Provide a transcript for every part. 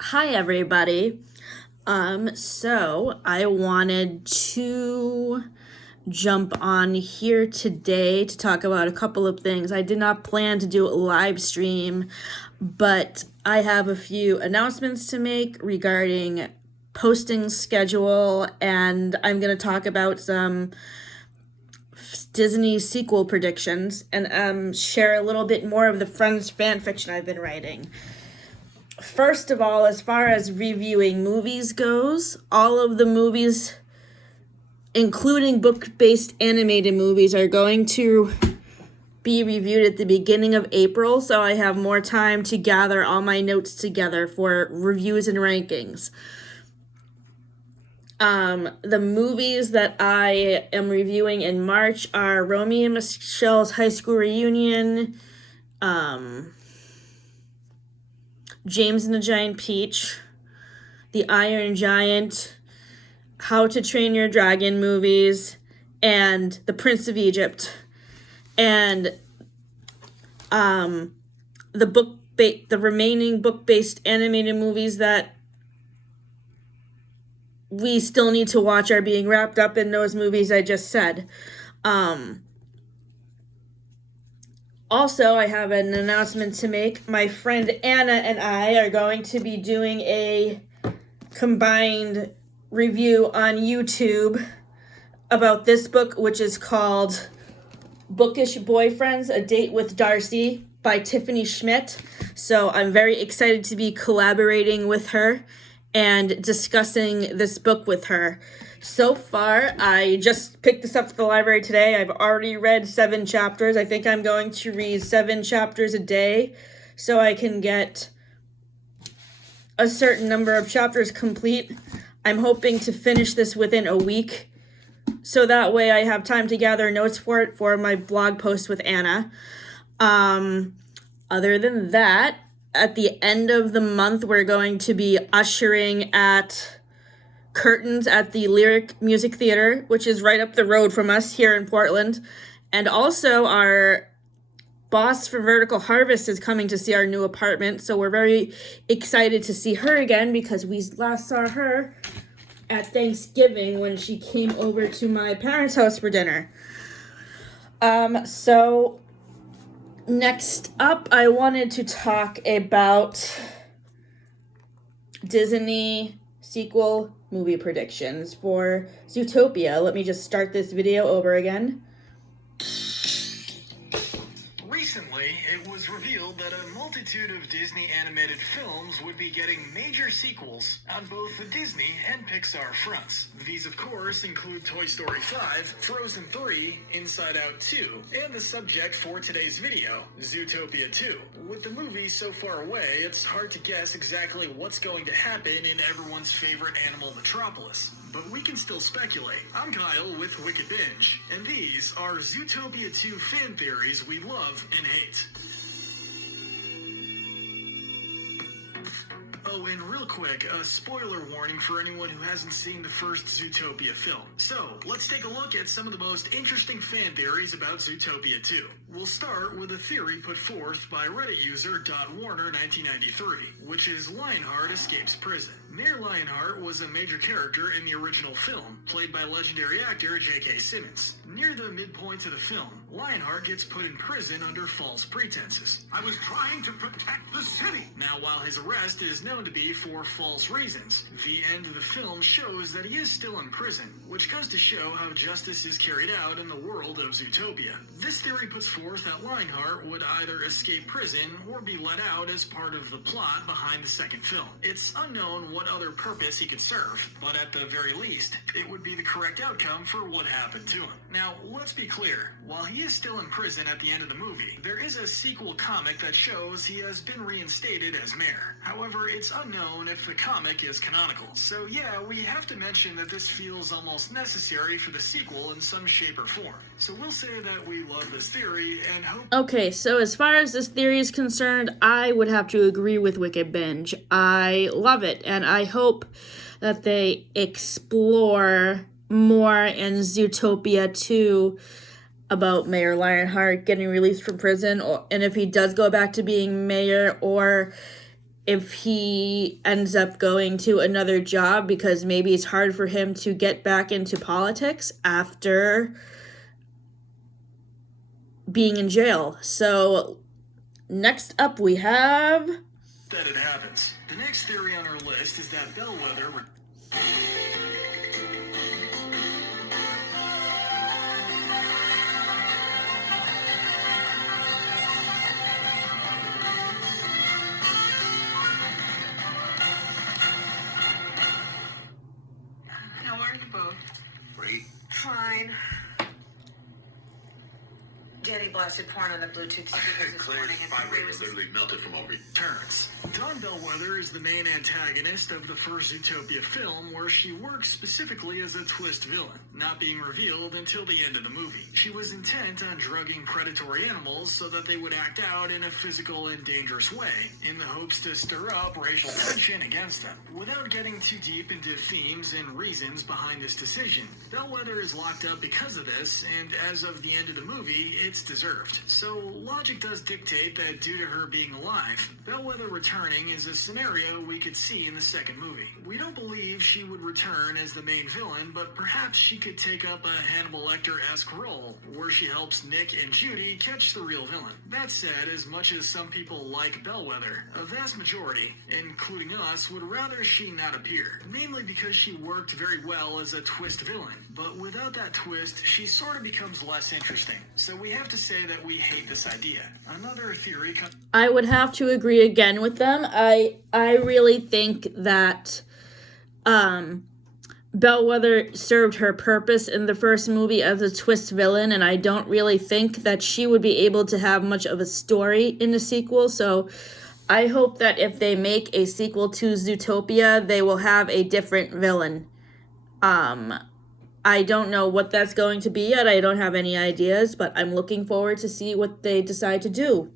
Hi, everybody. So I wanted to jump on here today to talk about a couple of things. I did not plan to do a live stream, but I have a few announcements to make regarding posting schedule, and I'm going to talk about some Disney sequel predictions and share a little bit more of the Friends fan fiction I've been writing. First of all, as far as reviewing movies goes, all of the movies, including book-based animated movies, are going to be reviewed at the beginning of April, so I have more time to gather all my notes together for reviews and rankings. The movies that I am reviewing in March are Romy and Michelle's High School Reunion, James and the Giant Peach, The Iron Giant, How to Train Your Dragon movies, and The Prince of Egypt. And the remaining book-based animated movies that we still need to watch are being wrapped up in those movies I just said. Also, I have an announcement to make. My friend Anna and I are going to be doing a combined review on YouTube about this book, which is called Bookish Boyfriends, A Date with Darcy by Tiffany Schmidt. So I'm very excited to be collaborating with her and discussing this book with her. So far, I just picked this up at the library today. I've already read 7 chapters. I think I'm going to read 7 chapters a day so I can get a certain number of chapters complete. I'm hoping to finish this within a week, so that way I have time to gather notes for it for my blog post with Anna. Other than that, at the end of the month, we're going to be ushering at curtains at the Lyric Music Theater, which is right up the road from us here in Portland. And also our boss from Vertical Harvest is coming to see our new apartment, so we're very excited to see her again because we last saw her at Thanksgiving when she came over to my parents' house for dinner. So next up, I wanted to talk about Disney sequel movie predictions for Zootopia. Let me just start this video over again. Recently, it was revealed that a multitude of Disney animated films would be getting major sequels on both the Disney and Pixar fronts. These, of course, include Toy Story 5, Frozen 3, Inside Out 2, and the subject for today's video, Zootopia 2. With the movie so far away, it's hard to guess exactly what's going to happen in everyone's favorite animal metropolis. But we can still speculate. I'm Kyle with WickedBinge, and these are Zootopia 2 fan theories we love and hate. Oh, and real quick, a spoiler warning for anyone who hasn't seen the first Zootopia film. So, let's take a look at some of the most interesting fan theories about Zootopia 2. We'll start with a theory put forth by Reddit user .warner1993, which is Lionheart escapes prison. Mayor Lionheart was a major character in the original film, played by legendary actor J.K. Simmons. Near the midpoint of the film, Lionheart gets put in prison under false pretenses. I was trying to protect the city. Now, while his arrest is known to be for false reasons, the end of the film shows that he is still in prison, which goes to show how justice is carried out in the world of Zootopia. This theory puts forth that Lionheart would either escape prison or be let out as part of the plot behind the second film. It's unknown what other purpose he could serve, but at the very least, it would be the correct outcome for what happened to him. Now, let's be clear. While he is still in prison at the end of the movie, there is a sequel comic that shows he has been reinstated as mayor. However, it's unknown if the comic is canonical. So yeah, we have to mention that this feels almost necessary for the sequel in some shape or form. So we'll say that we love this theory and hope... Okay, so as far as this theory is concerned, I would have to agree with WickedBinge. I love it, and I hope that they explore more in Zootopia 2 about Mayor Lionheart getting released from prison, and if he does go back to being mayor, or if he ends up going to another job, because maybe it's hard for him to get back into politics after being in jail. So next up we have... that it happens. The next theory on our list is that Bellwether... How are you both? Great. Fine. Daddy blasted porn on the Bluetooth speakers this Claire's morning and vibrator literally melted from over. Turns. Dawn Bellwether is the main antagonist of the first Zootopia film, where she works specifically as a twist villain, not being revealed until the end of the movie. She was intent on drugging predatory animals so that they would act out in a physical and dangerous way, in the hopes to stir up racial tension against them. Without getting too deep into themes and reasons behind this decision, Bellwether is locked up because of this, and as of the end of the movie, it's deserved. So logic does dictate that due to her being alive, Bellwether returning is a scenario we could see in the second movie. We don't believe she would return as the main villain, but perhaps she could take up a Hannibal Lecter-esque role, where she helps Nick and Judy catch the real villain. That said, as much as some people like Bellwether, a vast majority, including us, would rather she not appear, mainly because she worked very well as a twist villain. But without that twist, she sort of becomes less interesting. So we have to say that we hate this idea. Another theory comes... I would have to agree again with them. I really think that Bellwether served her purpose in the first movie as a twist villain, and I don't really think that she would be able to have much of a story in the sequel. So I hope that if they make a sequel to Zootopia, they will have a different villain. I don't know what that's going to be yet. I don't have any ideas, but I'm looking forward to see what they decide to do.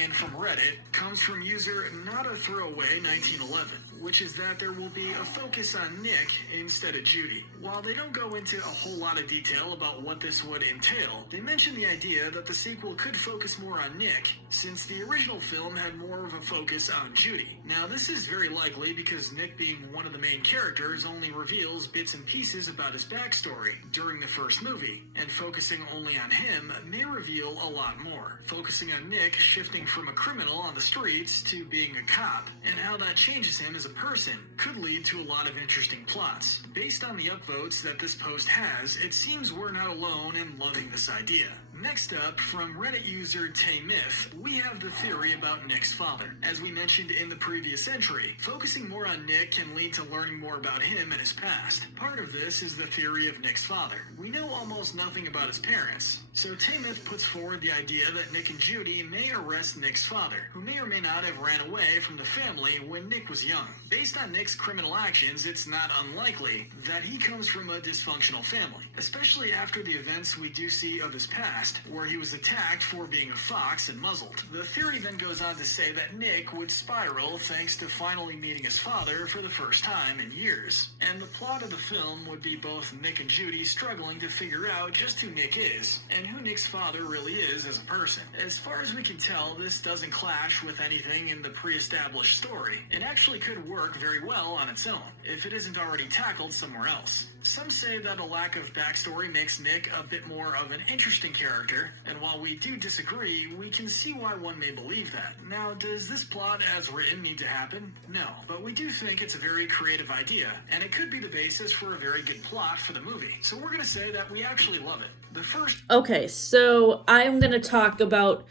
in from Reddit comes from user Not a Throwaway 1911, which is that there will be a focus on Nick instead of Judy. While they don't go into a whole lot of detail about what this would entail, they mention the idea that the sequel could focus more on Nick, since the original film had more of a focus on Judy. Now, this is very likely because Nick, being one of the main characters, only reveals bits and pieces about his backstory during the first movie, and focusing only on him may reveal a lot more. Focusing on Nick shifting from a criminal on the streets to being a cop, and how that changes him as a person, could lead to a lot of interesting plots. Based on the upvotes that this post has, it seems we're not alone in loving this idea. Next up, from Reddit user Taymyth, we have the theory about Nick's father. As we mentioned in the previous entry, focusing more on Nick can lead to learning more about him and his past. Part of this is the theory of Nick's father. We know almost nothing about his parents, so Taymyth puts forward the idea that Nick and Judy may arrest Nick's father, who may or may not have ran away from the family when Nick was young. Based on Nick's criminal actions, it's not unlikely that he comes from a dysfunctional family, especially after the events we do see of his past, where he was attacked for being a fox and muzzled. The theory then goes on to say that Nick would spiral thanks to finally meeting his father for the first time in years. And the plot of the film would be both Nick and Judy struggling to figure out just who Nick is, and who Nick's father really is as a person. As far as we can tell, this doesn't clash with anything in the pre-established story, and actually could work very well on its own, if it isn't already tackled somewhere else. Some say that a lack of backstory makes Nick a bit more of an interesting character, and while we do disagree, we can see why one may believe that. Now, does this plot as written need to happen? No, but we do think it's a very creative idea, and it could be the basis for a very good plot for the movie. So we're gonna say that we actually love it. The first... Okay, so I'm gonna talk about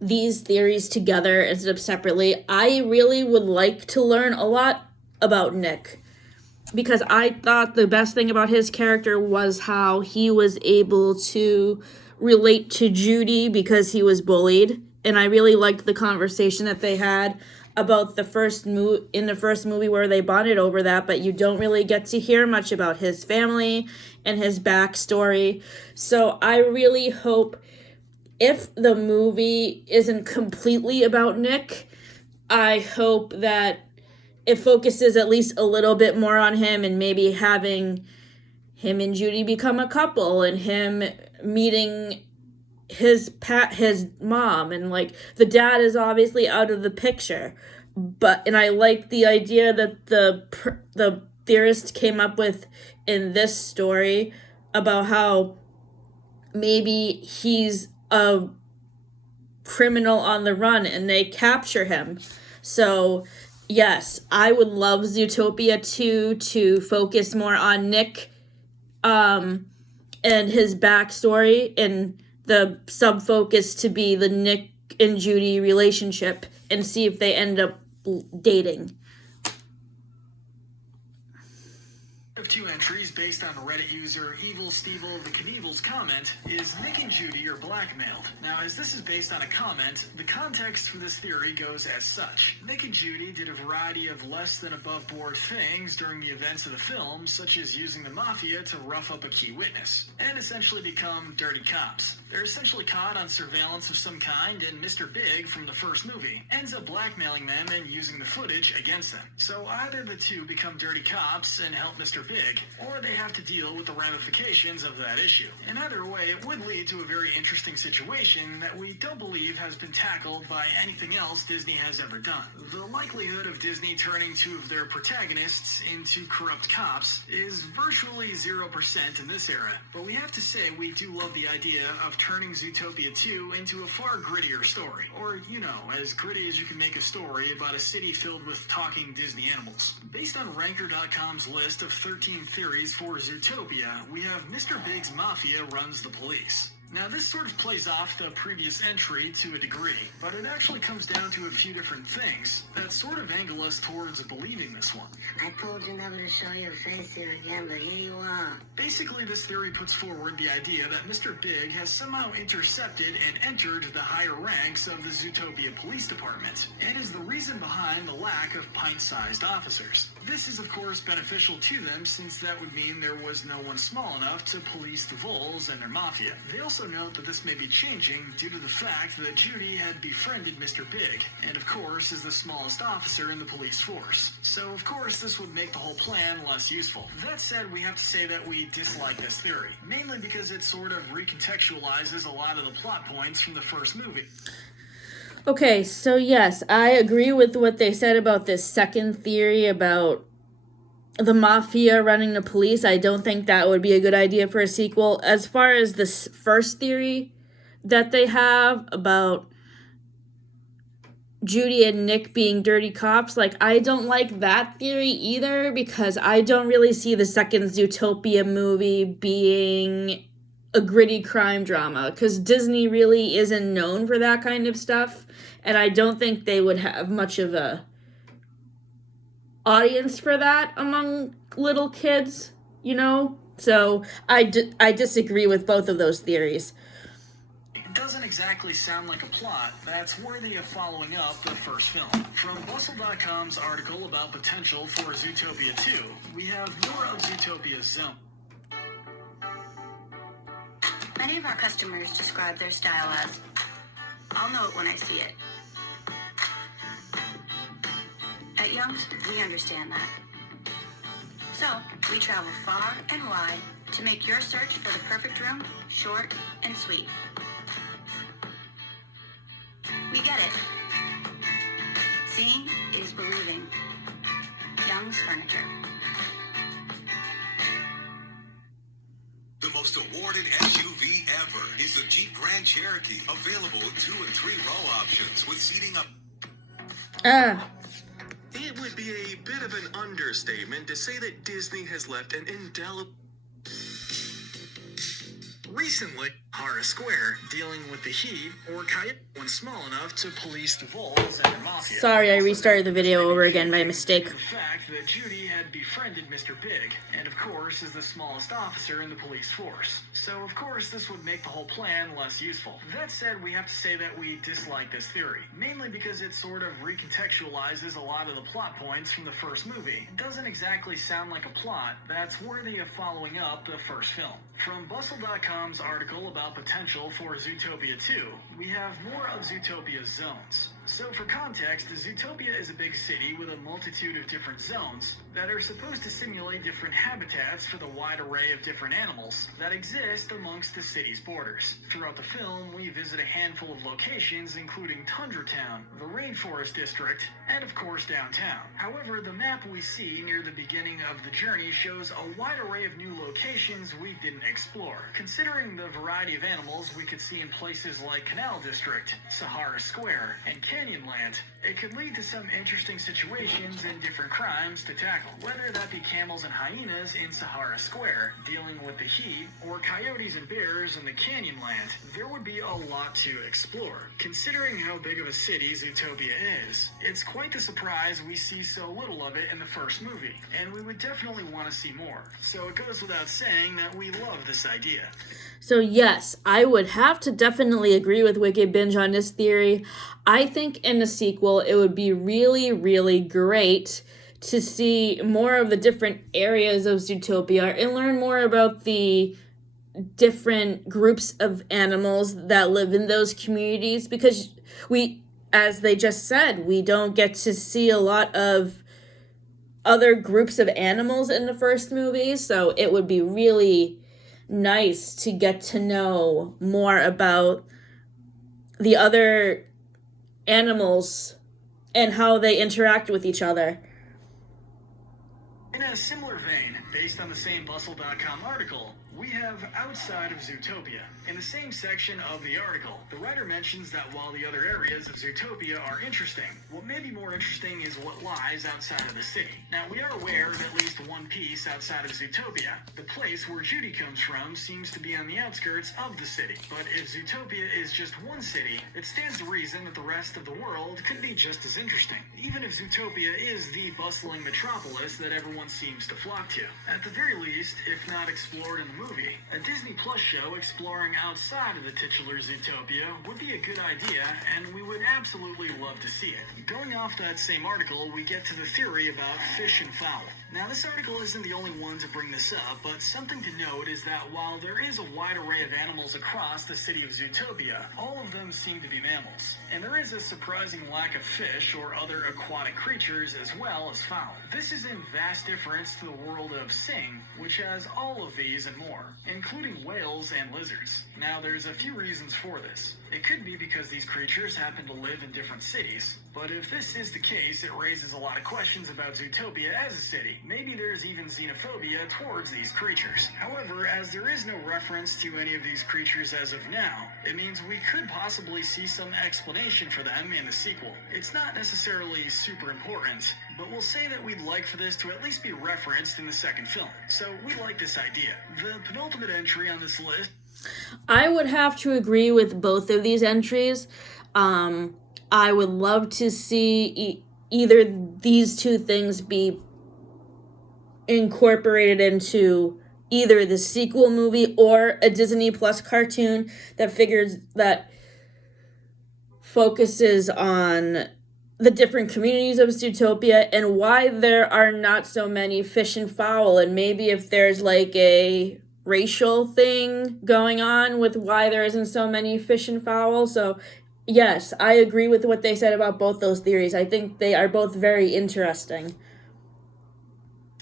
these theories together instead of separately. I really would like to learn a lot about Nick, because I thought the best thing about his character was how he was able to relate to Judy because he was bullied. And I really liked the conversation that they had about the first movie where they bonded over that, but you don't really get to hear much about his family and his backstory. So I really hope, if the movie isn't completely about Nick, I hope that it focuses at least a little bit more on him, and maybe having him and Judy become a couple, and him meeting his mom, and like the dad is obviously out of the picture. and I like the idea that the theorist came up with in this story about how maybe he's a criminal on the run and they capture him. So yes, I would love Zootopia 2 to focus more on Nick and his backstory, and the sub focus to be the Nick and Judy relationship, and see if they end up dating. Of two entries based on Reddit user Evil Stevel the Knievel's comment is Nick and Judy are blackmailed. Now, as this is based on a comment, the context for this theory goes as such. Nick and Judy did a variety of less than above board things during the events of the film, such as using the mafia to rough up a key witness, and essentially become dirty cops. They're essentially caught on surveillance of some kind, and Mr. Big from the first movie ends up blackmailing them and using the footage against them. So either the two become dirty cops and help Mr. Big, or they have to deal with the ramifications of that issue. In either way, it would lead to a very interesting situation that we don't believe has been tackled by anything else Disney has ever done. The likelihood of Disney turning two of their protagonists into corrupt cops is virtually 0% in this era, but we have to say we do love the idea of turning Zootopia 2 into a far grittier story. Or, you know, as gritty as you can make a story about a city filled with talking Disney animals. Based on Ranker.com's list of 13 theories for Zootopia, we have Mr. Big's Mafia runs the police. Now, this sort of plays off the previous entry to a degree, but it actually comes down to a few different things that sort of angle us towards believing this one. I told you never to show your face here again, but here you are. Basically, this theory puts forward the idea that Mr. Big has somehow intercepted and entered the higher ranks of the Zootopia Police Department, and is the reason behind the lack of pint-sized officers. This is, of course, beneficial to them, since that would mean there was no one small enough to police the Voles and their mafia. They also note that this may be changing due to the fact that Judy had befriended Mr. Big, and of course is the smallest officer in the police force. So of course this would make the whole plan less useful. That said, we have to say that we dislike this theory, mainly because it sort of recontextualizes a lot of the plot points from the first movie. Okay, so yes, I agree with what they said about this second theory about the mafia running the police. I don't think that would be a good idea for a sequel. As far as this first theory that they have about Judy and Nick being dirty cops, like, I don't like that theory either, because I don't really see the second Zootopia movie being a gritty crime drama, because Disney really isn't known for that kind of stuff, and I don't think they would have much of a audience for that among little kids, you know? So I disagree with both of those theories. It doesn't exactly sound like a plot that's worthy of following up the first film. From Bustle.com's article about potential for Zootopia 2, we have more of Zootopia's zone. Many of our customers describe their style as, I'll know it when I see it. At Young's, we understand that. So, we travel far and wide to make your search for the perfect room short and sweet. We get it. Seeing is believing. Young's Furniture. The most awarded SUV ever is the Jeep Grand Cherokee, available in 2 and 3 row options with seating up. It would be a bit of an understatement to say that Disney has left an indelible... Recently, Hara Square, dealing with the heat or coyote when small enough to police the Voles and the mafia. Sorry, I restarted the video over again by mistake. The fact that Judy had befriended Mr. Big, and of course is the smallest officer in the police force. So of course this would make the whole plan less useful. That said, we have to say that we dislike this theory, mainly because it sort of recontextualizes a lot of the plot points from the first movie. It doesn't exactly sound like a plot that's worthy of following up the first film. From Bustle.com's article about potential for Zootopia 2, we have more of Zootopia's zones. So for context, Zootopia is a big city with a multitude of different zones that are supposed to simulate different habitats for the wide array of different animals that exist amongst the city's borders. Throughout the film, we visit a handful of locations including Tundra Town, the Rainforest District, and of course downtown. However, the map we see near the beginning of the journey shows a wide array of new locations we didn't explore. Considering the variety of animals we could see in places like Canal District, Sahara Square, and Canyonland, it could lead to some interesting situations and different crimes to tackle. Whether that be camels and hyenas in Sahara Square, dealing with the heat, or coyotes and bears in the Canyonland, there would be a lot to explore. Considering how big of a city Zootopia is, it's quite the surprise we see so little of it in the first movie, and we would definitely want to see more. So it goes without saying that we love this idea. So yes, I would have to definitely agree with WickedBinge on this theory. I think in the sequel, it would be really, really great to see more of the different areas of Zootopia and learn more about the different groups of animals that live in those communities, because we, as they just said, we don't get to see a lot of other groups of animals in the first movie, so it would be really nice to get to know more about the other animals and how they interact with each other. In a similar vein, based on the same Bustle.com article, we have Outside of Zootopia. In the same section of the article, the writer mentions that while the other areas of Zootopia are interesting, what may be more interesting is what lies outside of the city. Now, we are aware of at least one piece outside of Zootopia. The place where Judy comes from seems to be on the outskirts of the city. But if Zootopia is just one city, it stands to reason that the rest of the world could be just as interesting, even if Zootopia is the bustling metropolis that everyone seems to flock to. At the very least, if not explored in the movie, a Disney Plus show exploring outside of the titular Zootopia would be a good idea, and we would absolutely love to see it. Going off that same article, we get to the theory about fish and fowl. Now, this article isn't the only one to bring this up, but something to note is that while there is a wide array of animals across the city of Zootopia, all of them seem to be mammals. And there is a surprising lack of fish or other aquatic creatures as well as fowl. This is in vast difference to the world of Sing, which has all of these and more, including whales and lizards. Now, there's a few reasons for this. It could be because these creatures happen to live in different cities, but if this is the case, it raises a lot of questions about Zootopia as a city. Maybe there's even xenophobia towards these creatures. However, as there is no reference to any of these creatures as of now, it means we could possibly see some explanation for them in the sequel. It's not necessarily super important, but we'll say that we'd like for this to at least be referenced in the second film. So we like this idea. The penultimate entry on this list... I would have to agree with both of these entries. I would love to see either these two things be incorporated into either the sequel movie or a Disney Plus cartoon that focuses on the different communities of Zootopia and why there are not so many fish and fowl, and maybe if there's like a racial thing going on with why there isn't so many fish and fowl. So yes, I agree with what they said about both those theories. I think they are both very interesting.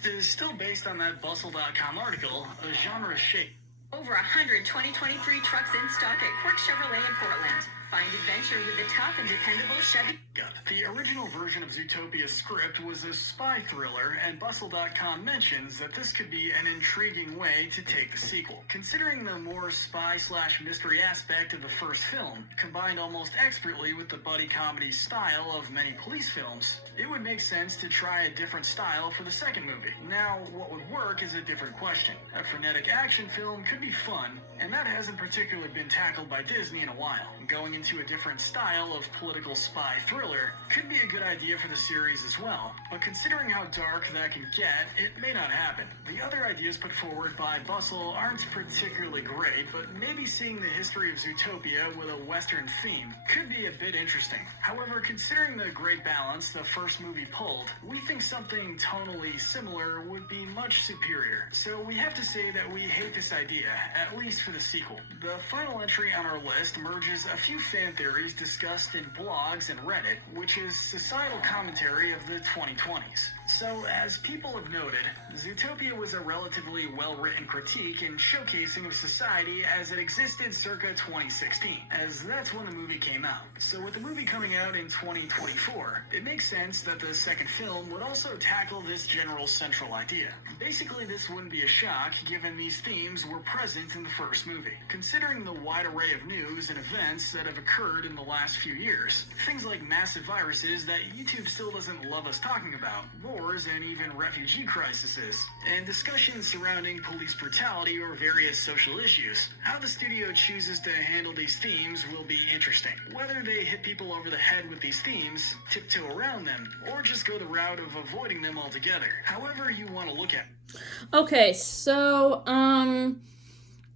It is still based on that Bustle.com article, a genre shape. Over 100 2023 trucks in stock at Quirk Chevrolet in Portland. Find adventure with the tough and dependable Chevy. The original version of Zootopia's script was a spy thriller, and Bustle.com mentions that this could be an intriguing way to take the sequel. Considering the more spy/mystery aspect of the first film, combined almost expertly with the buddy comedy style of many police films, it would make sense to try a different style for the second movie. Now, what would work is a different question. A frenetic action film could be fun, and that hasn't particularly been tackled by Disney in a while. Going into a different style of political spy thriller could be a good idea for the series as well, but considering how dark that can get, it may not happen. The other ideas put forward by Bustle aren't particularly great, but maybe seeing the history of Zootopia with a Western theme could be a bit interesting. However, considering the great balance the first movie pulled, we think something tonally similar would be much superior. So we have to say that we hate this idea, at least for the sequel. The final entry on our list merges a few fan theories discussed in blogs and Reddit, which is societal commentary of the 2020s. So, as people have noted, Zootopia was a relatively well-written critique and showcasing of society as it existed circa 2016, as that's when the movie came out. So with the movie coming out in 2024, it makes sense that the second film would also tackle this general central idea. Basically, this wouldn't be a shock given these themes were present in the first movie. Considering the wide array of news and events that have occurred in the last few years, things like massive viruses that YouTube still doesn't love us talking about, wars and even refugee crises, and discussions surrounding police brutality or various social issues. How the studio chooses to handle these themes will be interesting. Whether they hit people over the head with these themes, tiptoe around them, or just go the route of avoiding them altogether. However you want to look at it. Okay, so,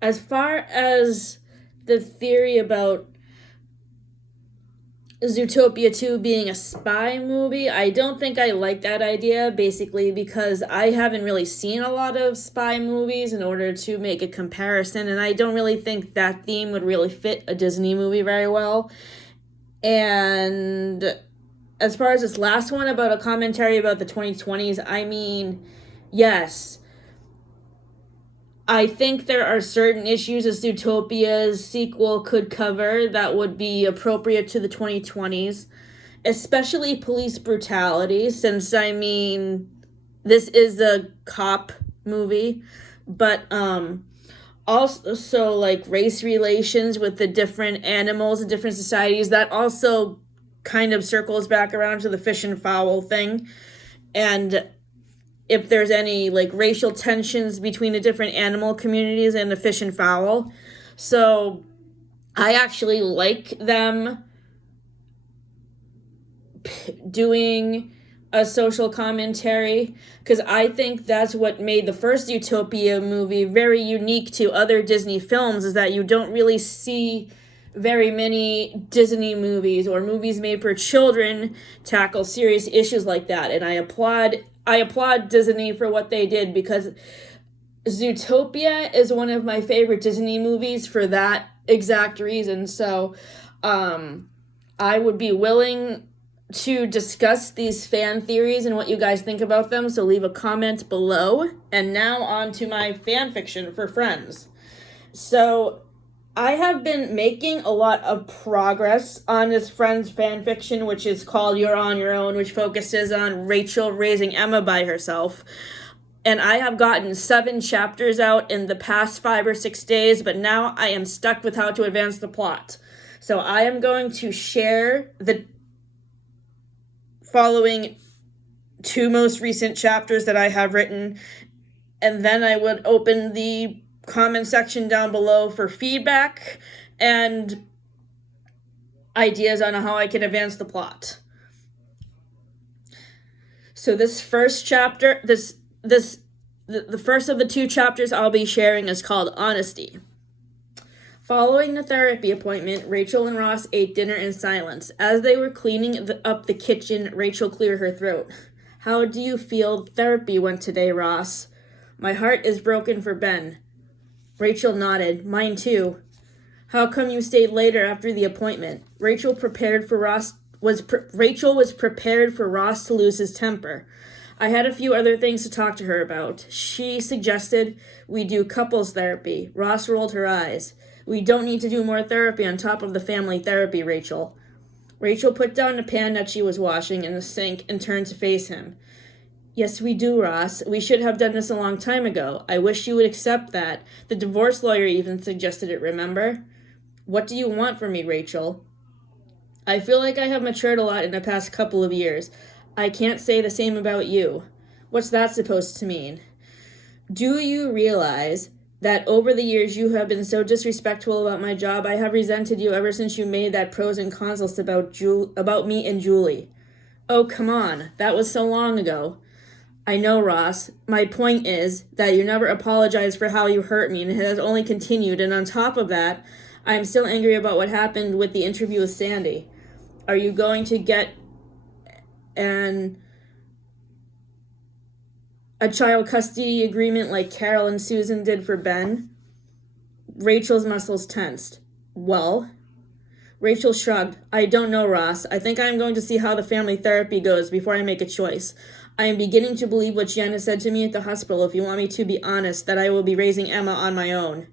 as far as the theory about Zootopia 2 being a spy movie, I don't think I like that idea, basically because I haven't really seen a lot of spy movies in order to make a comparison, and I don't really think that theme would really fit a Disney movie very well. And as far as this last one about a commentary about the 2020s, I mean, yes, I think there are certain issues a Zootopia's sequel could cover that would be appropriate to the 2020s, especially police brutality, since, I mean, this is a cop movie, but also like race relations with the different animals and different societies, that also kind of circles back around to the fish and fowl thing, and if there's any like racial tensions between the different animal communities and the fish and fowl. So I actually like them doing a social commentary, because I think that's what made the first Zootopia movie very unique to other Disney films, is that you don't really see very many Disney movies or movies made for children tackle serious issues like that. And I applaud Disney for what they did, because Zootopia is one of my favorite Disney movies for that exact reason. So I would be willing to discuss these fan theories and what you guys think about them, so leave a comment below. And now on to my fan fiction for friends. So I have been making a lot of progress on this Friends fan fiction, which is called You're on Your Own, which focuses on Rachel raising Emma by herself. And I have gotten 7 chapters out in the past 5 or 6 days, but now I am stuck with how to advance the plot. So I am going to share the following 2 most recent chapters that I have written, and then I would open the comment section down below for feedback and ideas on how I can advance the plot. So this first chapter, the first of the 2 chapters I'll be sharing is called Honesty. Following the therapy appointment, Rachel and Ross ate dinner in silence. As they were cleaning up the kitchen, Rachel cleared her throat. "How do you feel therapy went today, Ross?" "My heart is broken for Ben." Rachel nodded. "Mine too." "How come you stayed later after the appointment?" Rachel was prepared for Ross to lose his temper. "I had a few other things to talk to her about. She suggested we do couples therapy." Ross rolled her eyes. "We don't need to do more therapy on top of the family therapy, Rachel." Rachel put down the pan that she was washing in the sink and turned to face him. "Yes, we do, Ross. We should have done this a long time ago. I wish you would accept that. The divorce lawyer even suggested it, remember?" "What do you want from me, Rachel?" "I feel like I have matured a lot in the past couple of years. I can't say the same about you." "What's that supposed to mean?" "Do you realize that over the years you have been so disrespectful about my job? I have resented you ever since you made that pros and cons list about me and Julie." "Oh, come on. That was so long ago." "I know, Ross. My point is that you never apologized for how you hurt me, and it has only continued. And on top of that, I am still angry about what happened with the interview with Sandy. Are you going to get a child custody agreement like Carol and Susan did for Ben?" Rachel's muscles tensed. "Well, Rachel shrugged. I don't know, Ross. I think I am going to see how the family therapy goes before I make a choice. I am beginning to believe what Jana said to me at the hospital, if you want me to be honest, that I will be raising Emma on my own.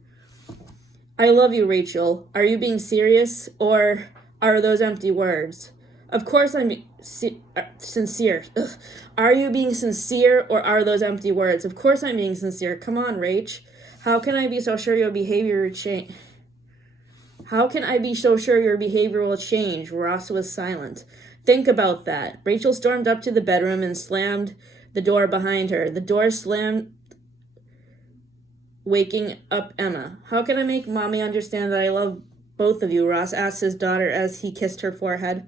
I love you, Rachel. Are you being serious, or are those empty words? Of course I'm sincere. Ugh. Are you being sincere, or are those empty words? Of course I'm being sincere. Come on, Rach. How can I be so sure your behavior change? How can I be so sure your behavior will change? Ross was silent. Think about that. Rachel stormed up to the bedroom and slammed the door behind her. The door slammed, waking up Emma. How can I make Mommy understand that I love both of you? Ross asked his daughter as he kissed her forehead.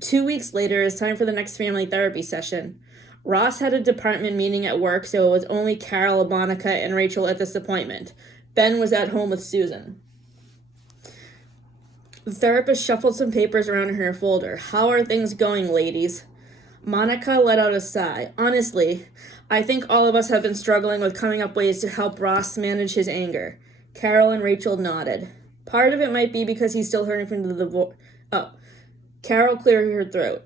2 weeks later, it's time for the next family therapy session. Ross had a department meeting at work, so it was only Carol, Monica, and Rachel at this appointment. Ben was at home with Susan. The therapist shuffled some papers around in her folder. How are things going, ladies? Monica let out a sigh. Honestly, I think all of us have been struggling with coming up ways to help Ross manage his anger. Carol and Rachel nodded. Part of it might be because he's still hurting from the divorce. Carol cleared her throat.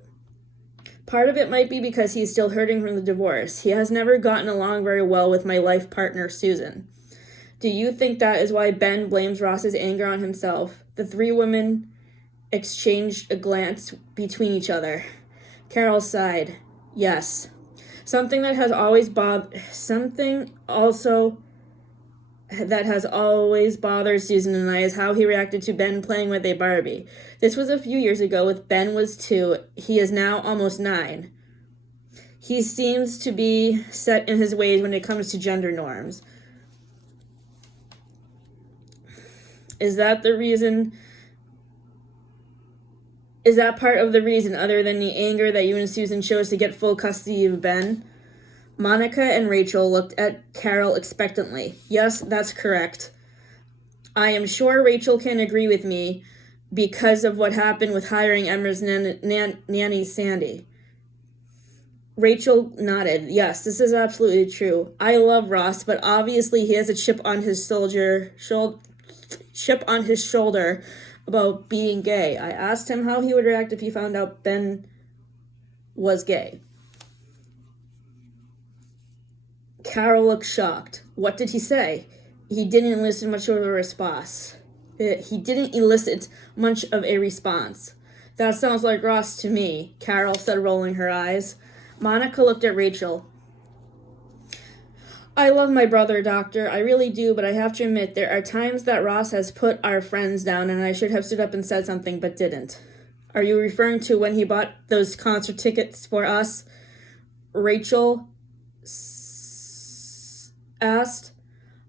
Part of it might be because he's still hurting from the divorce. He has never gotten along very well with my life partner, Susan. Do you think that is why Ben blames Ross's anger on himself? The three women exchanged a glance between each other. Carol sighed. Yes. Something that has always bothered Susan and I is how he reacted to Ben playing with a Barbie. This was a few years ago when Ben was 2. He is now almost 9. He seems to be set in his ways when it comes to gender norms. Is that the reason? Is that part of the reason, other than the anger that you and Susan chose to get full custody of Ben? Monica and Rachel looked at Carol expectantly. Yes, that's correct. I am sure Rachel can agree with me because of what happened with hiring Emma's nanny, Sandy. Rachel nodded. Yes, this is absolutely true. I love Ross, but obviously he has a chip on his shoulder about being gay. I asked him how he would react if he found out Ben was gay. Carol looked shocked. What did he say? He didn't elicit much of a response. That sounds like Ross to me, Carol said, rolling her eyes. Monica looked at Rachel. I love my brother, Doctor. I really do, but I have to admit there are times that Ross has put our friends down and I should have stood up and said something but didn't. Are you referring to when he bought those concert tickets for us? Rachel asked.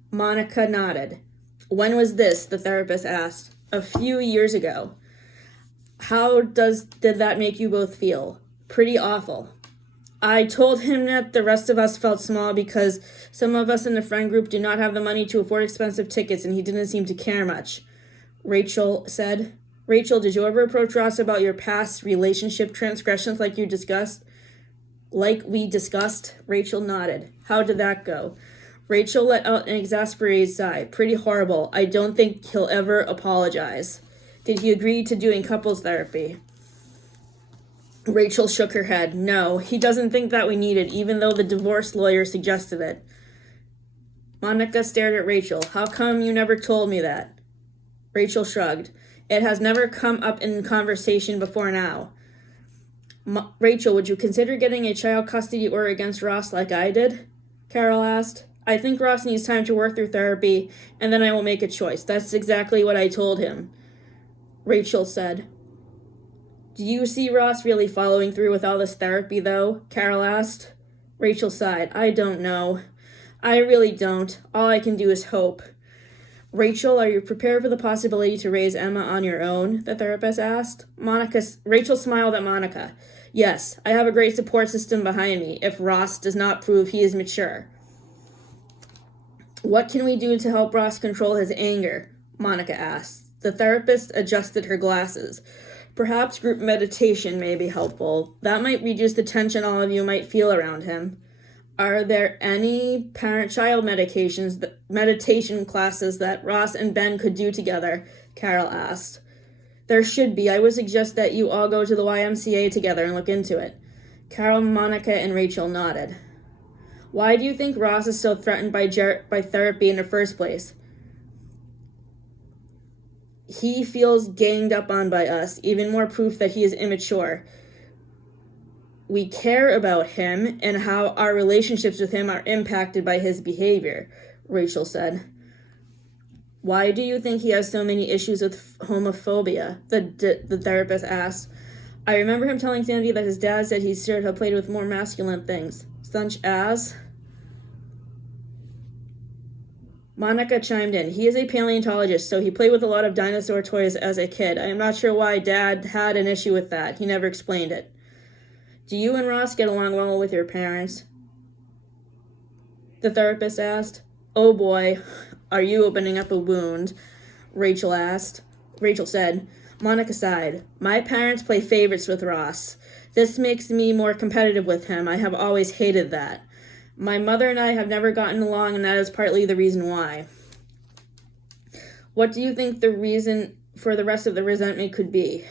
Monica nodded. When was this? The therapist asked. A few years ago. How did that make you both feel? Pretty awful. I told him that the rest of us felt small because some of us in the friend group do not have the money to afford expensive tickets, and he didn't seem to care much. Rachel said. Rachel, did you ever approach Ross about your past relationship transgressions like we discussed? Rachel nodded. How did that go? Rachel let out an exasperated sigh. Pretty horrible. I don't think he'll ever apologize. Did he agree to doing couples therapy? Rachel shook her head. No, he doesn't think that we need it, even though the divorce lawyer suggested it. Monica stared at Rachel. How come you never told me that? Rachel shrugged. It has never come up in conversation before now. Rachel, would you consider getting a child custody order against Ross like I did? Carol asked. I think Ross needs time to work through therapy, and then I will make a choice. That's exactly what I told him. Rachel said. Do you see Ross really following through with all this therapy, though? Carol asked. Rachel sighed. I don't know. I really don't. All I can do is hope. Rachel, are you prepared for the possibility to raise Emma on your own? The therapist asked. Rachel smiled at Monica. Yes, I have a great support system behind me if Ross does not prove he is mature. What can we do to help Ross control his anger? Monica asked. The therapist adjusted her glasses. Perhaps group meditation may be helpful. That might reduce the tension all of you might feel around him. Are there any parent-child meditation classes that Ross and Ben could do together? Carol asked. There should be. I would suggest that you all go to the YMCA together and look into it. Carol, Monica, and Rachel nodded. Why do you think Ross is so threatened by therapy in the first place? He feels ganged up on by us, even more proof that he is immature. We care about him and how our relationships with him are impacted by his behavior, Rachel said. Why do you think he has so many issues with homophobia? The therapist asked. I remember him telling Sandy that his dad said he should have played with more masculine things, such as... Monica chimed in. He is a paleontologist, so he played with a lot of dinosaur toys as a kid. I am not sure why Dad had an issue with that. He never explained it. Do you and Ross get along well with your parents? The therapist asked. Oh boy, are you opening up a wound? Rachel asked. Rachel said. Monica sighed. My parents play favorites with Ross. This makes me more competitive with him. I have always hated that. My mother and I have never gotten along, and that is partly the reason why. What do you think the reason for the rest of the resentment could be?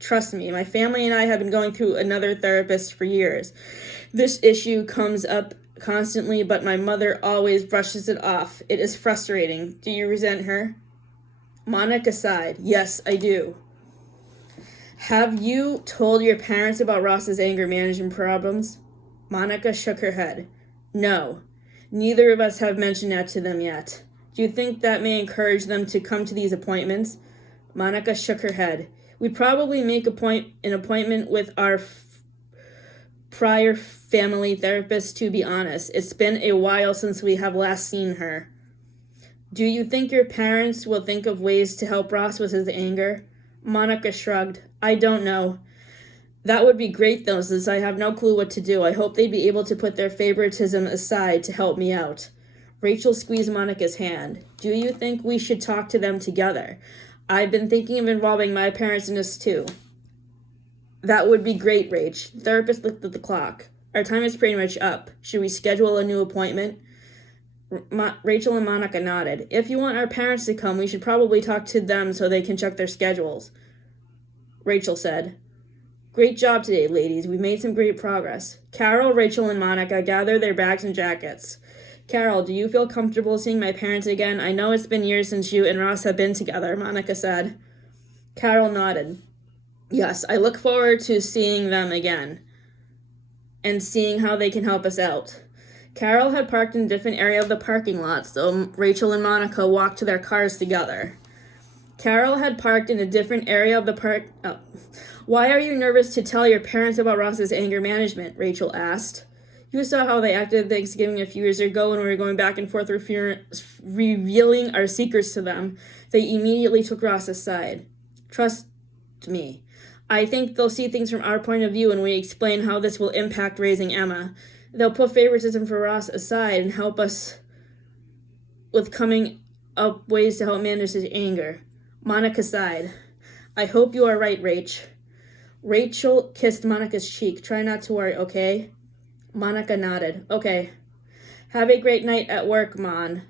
Trust me, my family and I have been going through another therapist for years. This issue comes up constantly, but my mother always brushes it off. It is frustrating. Do you resent her? Monica sighed. Yes, I do. Have you told your parents about Ross's anger management problems? Monica shook her head. No, neither of us have mentioned that to them yet. Do you think that may encourage them to come to these appointments? Monica shook her head. We'd probably make an appointment with our prior family therapist, to be honest. It's been a while since we have last seen her. Do you think your parents will think of ways to help Ross with his anger? Monica shrugged. I don't know. That would be great, though, since I have no clue what to do. I hope they'd be able to put their favoritism aside to help me out. Rachel squeezed Monica's hand. Do you think we should talk to them together? I've been thinking of involving my parents in this, too. That would be great, Rach. The therapist looked at the clock. Our time is pretty much up. Should we schedule a new appointment? Rachel and Monica nodded. If you want our parents to come, we should probably talk to them so they can check their schedules. Rachel said. Great job today, ladies. We made some great progress. Carol, Rachel, and Monica gathered their bags and jackets. Carol, do you feel comfortable seeing my parents again? I know it's been years since you and Ross have been together, Monica said. Carol nodded. Yes, I look forward to seeing them again and seeing how they can help us out. Carol had parked in a different area of the parking lot, so Rachel and Monica walked to their cars together. Carol had parked in a different area of the park... Oh. Why are you nervous to tell your parents about Ross's anger management? Rachel asked. You saw how they acted at Thanksgiving a few years ago when we were going back and forth revealing our secrets to them. They immediately took Ross aside. Trust me. I think they'll see things from our point of view when we explain how this will impact raising Emma. They'll put favoritism for Ross aside and help us with coming up ways to help manage his anger. Monica sighed. I hope you are right, Rach. Rachel kissed Monica's cheek. Try not to worry, okay? Monica nodded. Okay. Have a great night at work, Mon.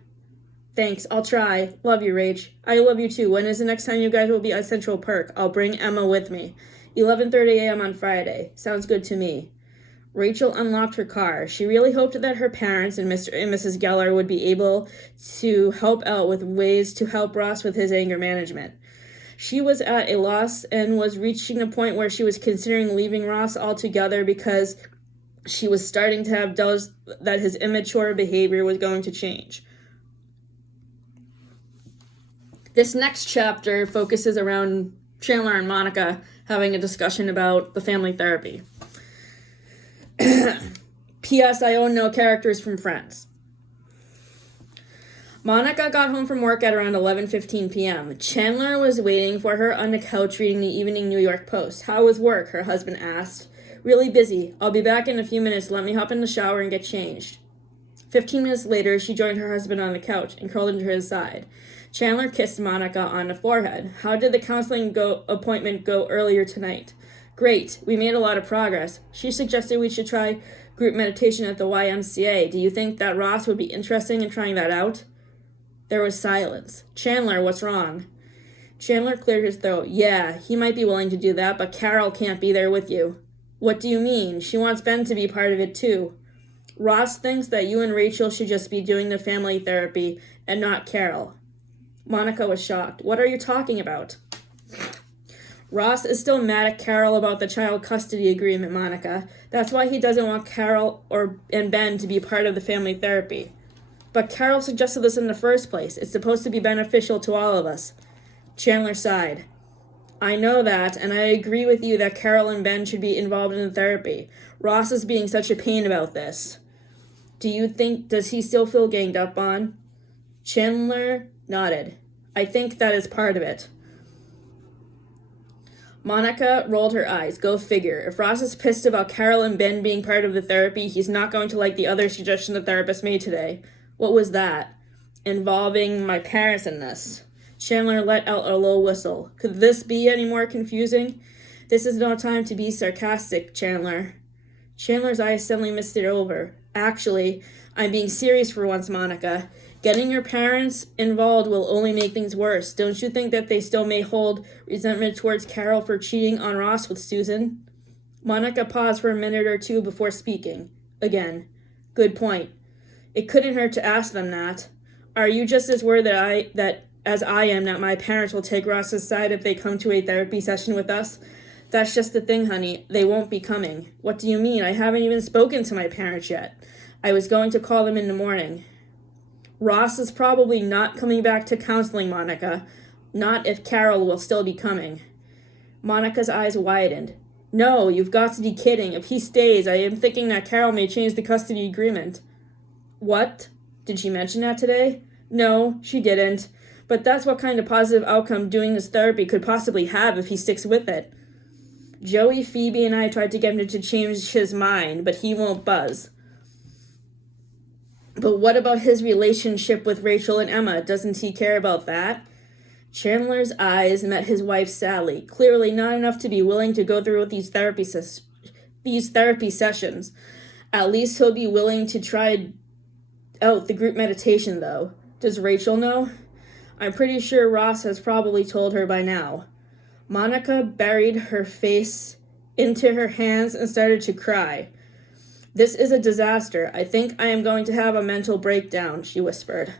Thanks, I'll try. Love you, Rach. I love you too. When is the next time you guys will be at Central Perk? I'll bring Emma with me. 11:30 a.m. on Friday. Sounds good to me. Rachel unlocked her car. She really hoped that her parents and Mr. and Mrs. Gellar would be able to help out with ways to help Ross with his anger management. She was at a loss and was reaching a point where she was considering leaving Ross altogether because she was starting to have doubts that his immature behavior was going to change. This next chapter focuses around Chandler and Monica having a discussion about the family therapy. P.S. I own no characters from Friends. Monica got home from work at around 11:15 p.m. Chandler was waiting for her on the couch reading the Evening New York Post. How was work? Her husband asked. Really busy. I'll be back in a few minutes. Let me hop in the shower and get changed. 15 minutes later, she joined her husband on the couch and curled into his side. Chandler kissed Monica on the forehead. How did the counseling appointment go earlier tonight? Great. We made a lot of progress. She suggested we should try group meditation at the YMCA. Do you think that Ross would be interested in trying that out? There was silence. Chandler, what's wrong? Chandler cleared his throat. Yeah, he might be willing to do that, but Carol can't be there with you. What do you mean? She wants Ben to be part of it too. Ross thinks that you and Rachel should just be doing the family therapy and not Carol. Monica was shocked. What are you talking about? Ross is still mad at Carol about the child custody agreement, Monica. That's why he doesn't want Carol and Ben to be part of the family therapy. But Carol suggested this in the first place. It's supposed to be beneficial to all of us. Chandler sighed. I know that, and I agree with you that Carol and Ben should be involved in the therapy. Ross is being such a pain about this. Does he still feel ganged up on? Chandler nodded. I think that is part of it. Monica rolled her eyes. Go figure. If Ross is pissed about Carol and Ben being part of the therapy, he's not going to like the other suggestion the therapist made today. What was that? Involving my parents in this. Chandler let out a low whistle. Could this be any more confusing? This is no time to be sarcastic, Chandler. Chandler's eyes suddenly misted over. Actually, I'm being serious for once, Monica. Getting your parents involved will only make things worse. Don't you think that they still may hold resentment towards Carol for cheating on Ross with Susan? Monica paused for a minute or two before speaking. Again. Good point. It couldn't hurt to ask them that. Are you just as worried as I am that my parents will take Ross's side if they come to a therapy session with us? That's just the thing, honey. They won't be coming. What do you mean? I haven't even spoken to my parents yet. I was going to call them in the morning. Ross is probably not coming back to counseling, Monica. Not if Carol will still be coming. Monica's eyes widened. No, you've got to be kidding. If he stays, I am thinking that Carol may change the custody agreement. What? Did she mention that today? No, she didn't. But that's what kind of positive outcome doing this therapy could possibly have if he sticks with it. Joey, Phoebe, and I tried to get him to change his mind, but he won't buzz. But what about his relationship with Rachel and Emma? Doesn't he care about that? Chandler's eyes met his wife Sally, clearly not enough to be willing to go through with these therapy sessions. At least he'll be willing to try out the group meditation, though. Does Rachel know? I'm pretty sure Ross has probably told her by now. Monica buried her face into her hands and started to cry. This is a disaster. I think I am going to have a mental breakdown, she whispered.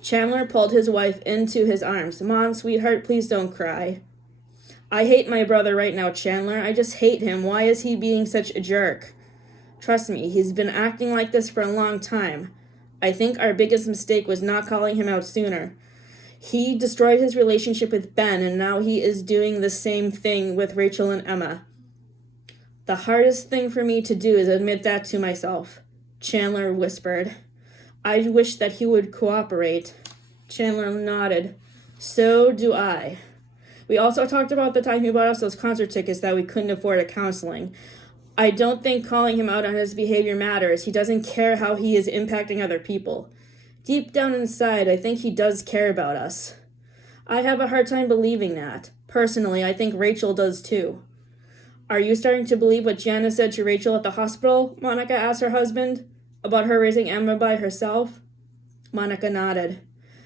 Chandler pulled his wife into his arms. Mom, sweetheart, please don't cry. I hate my brother right now, Chandler. I just hate him. Why is he being such a jerk? Trust me, he's been acting like this for a long time. I think our biggest mistake was not calling him out sooner. He destroyed his relationship with Ben, and now he is doing the same thing with Rachel and Emma. The hardest thing for me to do is admit that to myself, Chandler whispered. I wish that he would cooperate. Chandler nodded. So do I. We also talked about the time he bought us those concert tickets that we couldn't afford at counseling. I don't think calling him out on his behavior matters. He doesn't care how he is impacting other people. Deep down inside, I think he does care about us. I have a hard time believing that. Personally, I think Rachel does too. Are you starting to believe what Janice said to Rachel at the hospital? Monica asked her husband. About her raising Emma by herself? Monica nodded.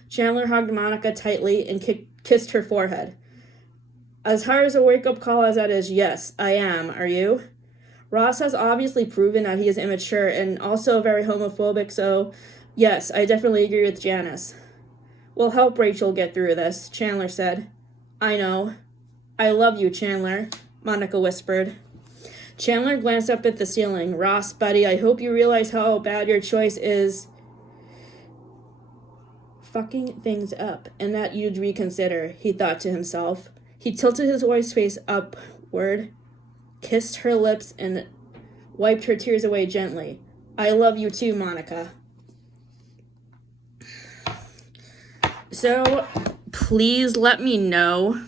Chandler hugged Monica tightly and kissed her forehead. As hard as a wake-up call as that is, yes, I am. Are you? Ross has obviously proven that he is immature and also very homophobic, so yes, I definitely agree with Janice. We'll help Rachel get through this, Chandler said. I know. I love you, Chandler, Monica whispered. Chandler glanced up at the ceiling. Ross, buddy, I hope you realize how bad your choice is fucking things up, and that you'd reconsider, he thought to himself. He tilted his wife's face upward, kissed her lips, and wiped her tears away gently. I love you too, Monica. So, please let me know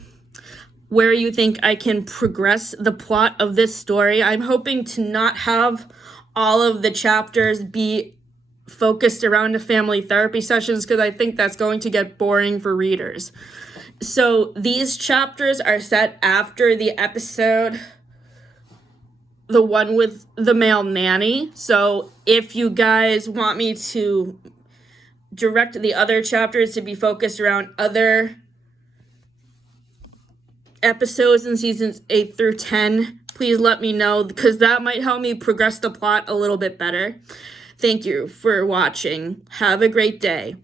where you think I can progress the plot of this story. I'm hoping to not have all of the chapters be focused around the family therapy sessions because I think that's going to get boring for readers. So these chapters are set after the episode, the one with the male nanny. So if you guys want me to direct the other chapters to be focused around other episodes in seasons 8 through 10, please let me know, because that might help me progress the plot a little bit better. Thank you for watching. Have a great day.